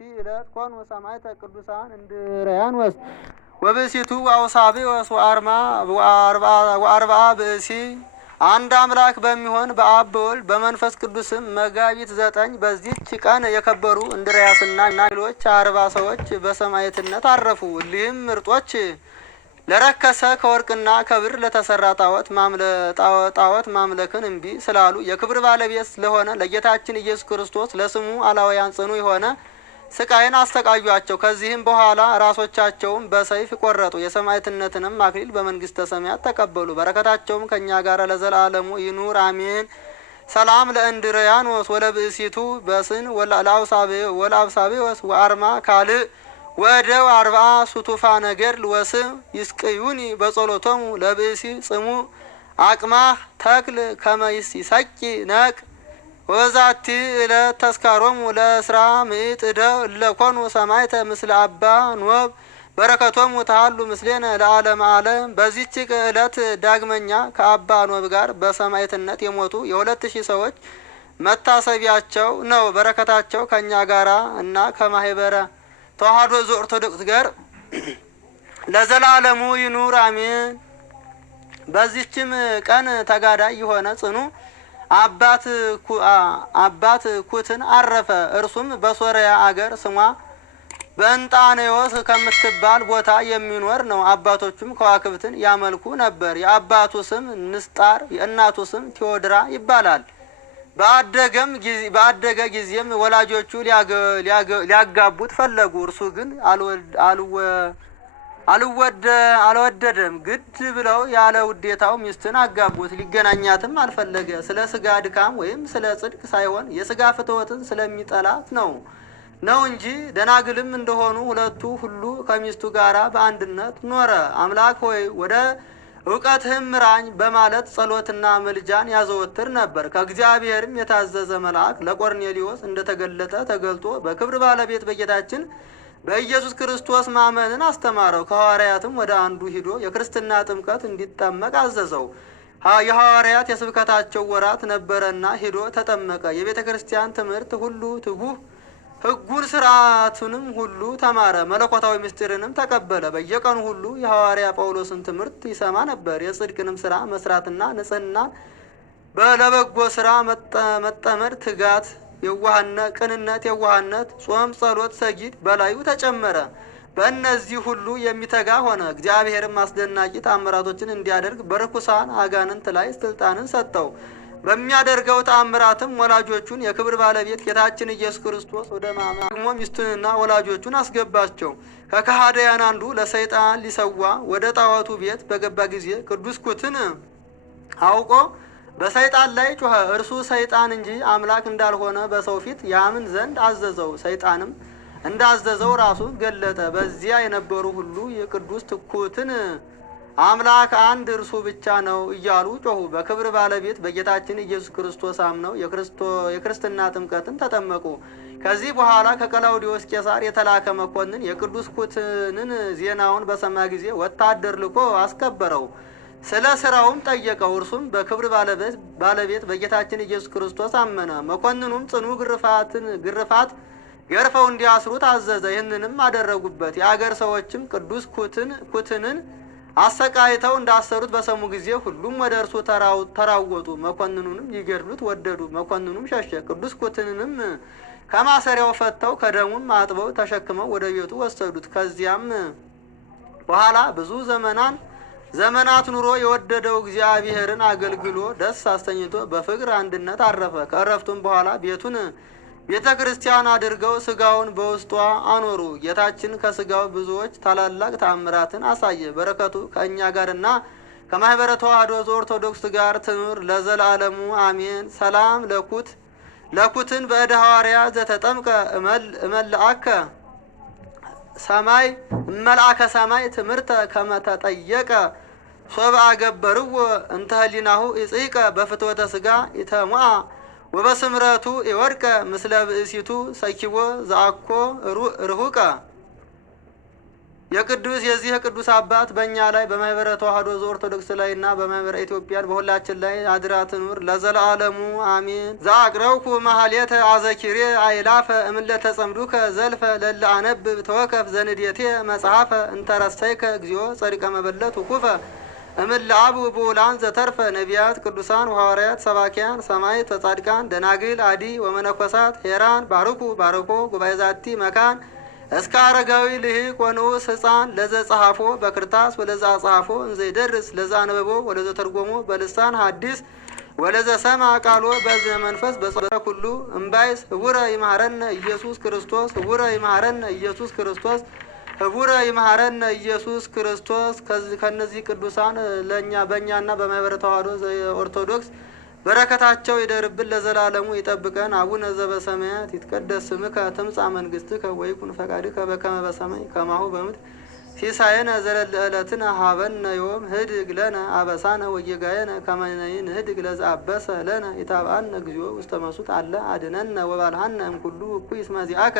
ዕለት ኮኑ ሰማዕተ ቅዱሳን እንድርያኖስ ወብእሲቱ ወአውሳብዮስ ወአርብዓ ብእሲ። አንድ አምላክ በሚሆን በአብ በወልድ በመንፈስ ቅዱስም መጋቢት 9 በዚህች ቀን የከበሩ እንድርያስና ሌሎች 40 ሰዎች በሰማዕትነት አረፉ። እሊህም ምርጦች ለረከሰ ከወርቅና ከብር ለተሰራ ጣዖት ማምለክን እምቢ ስላሉ የክብር ባለቤት ስለሆነ ለጌታችን ኢየሱስ ክርስቶስ ለስሙ አላውያን ጽኑ የሆነ ስቃይን አስተቃዩአቸው። ከዚህም በኋላ ራሶቻቸውን በሰይፍ ቆረጡ። የሰማዕትነትንም አክሊል በመንግስተ ሰማያት ተቀበሉ። በረከታቸውም ከእኛ ጋር ለዘላለሙ ይኑር አሜን። ሰላም ለእንድርያኖስ ወለብእሲቱ በስን ወለአብሳብዮስ ወአርማ ካልእ ወደው 40 ሱቱፋ ነገር ወስም ይስቅዩኒ በጸሎቶሙ ለብእሲ ጽሙ አቅማህ ተክል ከመይስ ይሰቂ ነቅ ወዛቲ ዕለት ተስካሮሙ ለእስራ ምዕት እደው ለኮኑ ሰማዕተ ምስለ አባ ኖብ በረከቶሙ ተሃሉ ምስሌነ ለዓለመ ዓለም። በዚህች ዕለት ዳግመኛ ከአባ ኖብ ጋር በሰማዕትነት የሞቱ 2000 ሰዎች መታሰቢያቸው ነው። በረከታቸው ከእኛ ጋራ እና ከማህበረ ተዋሕዶ ዘኦርቶዶክስ ጋር ለዘላለሙ ይኑር አሜን። በዚህችም ቀን ተጋዳይ የሆነ ጽኑ አባት ኩትን አረፈ። እርሱም በሶርያ አገር ስሟ በእንጣኔዎስ ከምትባል ቦታ የሚኖር ነው። አባቶቹም ከዋክብትን ያመልኩ ነበር። የአባቱ ስም ንስጣር የእናቱ ስም ቴዎድራ ይባላል። በአደገ ጊዜም ወላጆቹ ሊያጋቡት ፈለጉ። እርሱ ግን አልወደደም። ግድ ብለው ያለ ውዴታው ሚስትን አጋቡት። ሊገናኛትም አልፈለገ። ስለ ስጋ ድካም ወይም ስለ ጽድቅ ሳይሆን የስጋ ፍትወትን ስለሚጠላት ነው እንጂ ደናግልም እንደሆኑ ሁለቱ ሁሉ ከሚስቱ ጋራ በአንድነት ኖረ። አምላክ ሆይ ወደ እውቀትህም ምራኝ በማለት ጸሎትና ምልጃን ያዘወትር ነበር። ከእግዚአብሔርም የታዘዘ መልአክ ለቆርኔሊዮስ እንደተገለጠ ተገልጦ በክብር ባለቤት በጌታችን በኢየሱስ ክርስቶስ ማመንን አስተማረው። ከሐዋርያትም ወደ አንዱ ሂዶ የክርስትና ጥምቀት እንዲጠመቅ አዘዘው። የሐዋርያት የስብከታቸው ወራት ነበረና ሂዶ ተጠመቀ። የቤተ ክርስቲያን ትምህርት ሁሉ ትጉህ ሕጉን ስርዓቱንም ሁሉ ተማረ። መለኮታዊ ምስጢርንም ተቀበለ። በየቀኑ ሁሉ የሐዋርያ ጳውሎስን ትምህርት ይሰማ ነበር። የጽድቅንም ስራ መስራትና ንጽሕናን ለበጎ ስራ መጠመድ፣ ትጋት፣ ቅንነት፣ የዋህነት፣ ጾም፣ ጸሎት፣ ሰጊድ በላዩ ተጨመረ። በእነዚህ ሁሉ የሚተጋ ሆነ። እግዚአብሔርም አስደናቂ ተአምራቶችን እንዲያደርግ በርኩሳን አጋንንት ላይ ስልጣንን ሰጠው። በሚያደርገው ተአምራትም ወላጆቹን የክብር ባለቤት ጌታችን ኢየሱስ ክርስቶስ ወደ ማመን ደግሞ ሚስቱንና ወላጆቹን አስገባቸው። ከከሃዲያን አንዱ ለሰይጣን ሊሰዋ ወደ ጣዖቱ ቤት በገባ ጊዜ ቅዱስ ኩትን አውቆ በሰይጣን ላይ ጮኸ። እርሱ ሰይጣን እንጂ አምላክ እንዳልሆነ በሰው ፊት ያምን ዘንድ አዘዘው። ሰይጣንም እንዳዘዘው ራሱን ገለጠ። በዚያ የነበሩ ሁሉ የቅዱስ ኩትን አምላክ አንድ እርሱ ብቻ ነው እያሉ ጮኹ። በክብር ባለቤት በጌታችን ኢየሱስ ክርስቶስ አምነው የክርስትና ጥምቀትን ተጠመቁ። ከዚህ በኋላ ከቀላውዲዮስ ቄሳር የተላከ መኮንን የቅዱስ ኩትንን ዜናውን በሰማ ጊዜ ወታደር ልኮ አስከበረው። ስለ ስራውም ጠየቀው። እርሱም በክብር ባለቤት በጌታችን ኢየሱስ ክርስቶስ አመነ። መኮንኑም ጽኑ ግርፋት ገርፈው እንዲያስሩት አዘዘ። ይህንንም አደረጉበት። የአገር ሰዎችም ቅዱስ ኩትንን አሰቃይተው እንዳሰሩት በሰሙ ጊዜ ሁሉም ወደ እርሱ ተራወጡ። መኮንኑንም ሊገድሉት ወደዱ። መኮንኑም ሸሸ። ቅዱስ ኩትንንም ከማሰሪያው ፈተው ከደሙም አጥበው ተሸክመው ወደ ቤቱ ወሰዱት። ከዚያም በኋላ ብዙ ዘመናት ኑሮ የወደደው እግዚአብሔርን አገልግሎ ደስ አስተኝቶ በፍቅር አንድነት አረፈ። ከእረፍቱም በኋላ ቤተ ክርስቲያን አድርገው ስጋውን በውስጧ አኖሩ። ጌታችን ከስጋው ብዙዎች ታላላቅ ተአምራትን አሳየ። በረከቱ ከእኛ ጋርና ከማህበረ ተዋሕዶ ዘኦርቶዶክስ ጋር ትኑር ለዘላለሙ አሜን። ሰላም ለኩትን በእደ ሐዋርያ ዘተጠምቀ እመልአከ ሰማይ ትምህርተ ከመተጠየቀ ሶብ አገበርዎ እንተ ህሊናሁ ይጽይቀ በፍትወተ ስጋ ይተሙአ ወበስምረቱ ይወድቀ ምስለ ብእሲቱ ሰኪቦ ዘአኮ ርሁቀ። የቅዱስ የዚህ የቅዱስ አባት በእኛ ላይ በማህበረ ተዋህዶ ዘኦርቶዶክስ ላይና በማህበረ ኢትዮጵያን በሁላችን ላይ አድራ ትኑር ለዘላለሙ አሜን። ዘአቅረብኩ መሀሌተ አዘኪሬ አይላፈ እምለተ ጸምዱከ ዘልፈ ለለ አነብብ ተወከፍ ዘንዴቴ መጽሐፈ እንተረስተይከ እግዚኦ ጸሪቀ መበለት ውኩፈ እምለአቡ ብኡላን ዘተርፈ ነቢያት ቅዱሳን ወሐዋርያት ሰባኪያን ሰማዕታት ወጻድቃን ደናግል አዲ ወመነኮሳት ሄራን ባርኩ ባርኮ ጉባኤ ዛቲ መካን እስከ አረጋዊ ልሂቅ ወንዑስ ሕፃን ለዘ ጸሐፎ በክርታስ ወለዘ አጽሐፎ እንዘ ይደርስ ለዘ አንበቦ ወለዘ ተርጎሞ በልሳን ሐዲስ ወለዘ ሰማ ቃሎ በዝነ መንፈስ በጸሎተ ኩሉ እምባይስ ህቡረ ይማረነ ኢየሱስ ክርስቶስ ህቡረ ይማረነ ኢየሱስ ክርስቶስ ህቡረ ይማረነ ኢየሱስ ክርስቶስ። ከነዚህ ቅዱሳን ለኛ በእኛና በማህበረ ተዋህዶ ኦርቶዶክስ በረከታቸው ይደርብን ለዘላለሙ ይጠብቀን። አቡነ ዘበሰማያት ይትቀደስ ስምከ ትምጻእ መንግስትከ ወይኩን ፈቃድከ በከመ በሰማይ ከማሁ በምድር ሲሳየነ ዘለለ ዕለትነ ሀበነ ዮም ህድግ ለነ አበሳነ ወጌጋየነ ከመ ንህድግ ለዘአበሰ ለነ ኢታብአነ እግዚኦ ውስተ መንሱት አለ አድነነ ወባልሐነ እምኩሉ እኩይ እስመ ዚአከ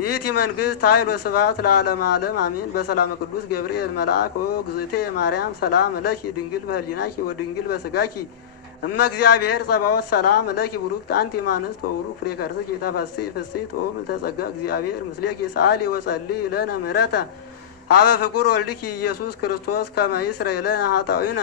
ይእቲ መንግስት ኃይል ወስብሐት ለዓለመ ዓለም አሜን። በሰላመ ቅዱስ ገብርኤል መልአክ ወእግዝእቴ ማርያም ሰላም ለኪ ድንግል በህሊናኪ ወድንግል በስጋኪ እመ እግዚአብሔር ጸባዖት ሰላም ለኪ ቡሩክት አንቲ እምአንስት ወቡሩክ ፍሬ ከርሥኪ ተፈሥሒ ፍሥሕት ኦ ምልዕተ ጸጋ እግዚአብሔር ምስሌኪ ሰአሊ ወጸልዪ ለነ ምህረተ ሀበ ፍቁር ወልድኪ ኢየሱስ ክርስቶስ ከመ ይስረይ ለነ ኃጣውኢነ